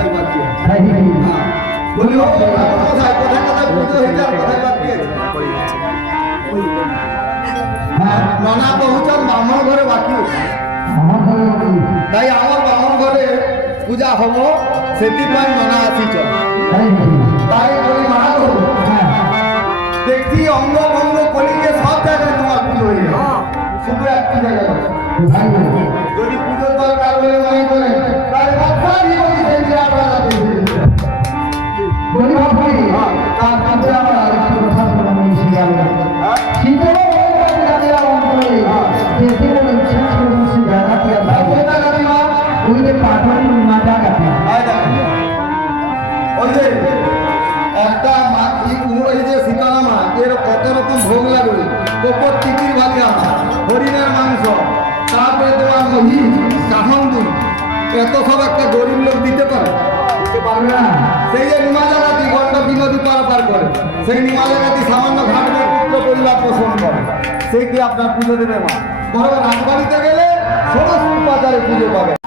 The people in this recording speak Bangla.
কোথায় বাকি আছে বলি কোথায় কোথায় কোথায় পুজো হয়েছে আর কোথায় বাকি আছে নানা বহুজন ব্রাহ্মণ ঘরে বাকি আছে তাই আমার ব্রাহ্মণ ঘরে পূজা হব সেটিপাই নানা আসিছ তাই বলি মা দেখি অঙ্গ ভঙ্গ কলিকে সব জায়গায় তোমার পুজো হয়ে যাবে শুধু একটি জায়গায় যদি পুজোর দরকার বলে মনে করেন তাহলে বাচ্চারই বলি সেটি আপনারা তার কাছে আমার আরেকটি কথা শোনা এসে গেল শীতল একটা এই যে শীতলা মা এর কত রকম ভোগ লাগবে কোপর চিকির ভাজা হরিণের মাংস তারপরে তোমার মহি কাহন দুধ এত সব একটা গরিব লোক দিতে পারে সেই যে নিমা জায়গাটি গণ্ডকী নদী পারাপার করে সেই নিমা জায়গাটি সামান্য ঘাটের পুত্র পরিবার পোষণ করে সে কি আপনার পুজো দেবে মা বড় রাজবাড়িতে গেলে ষোড়শ বাজারে পুজো পাবে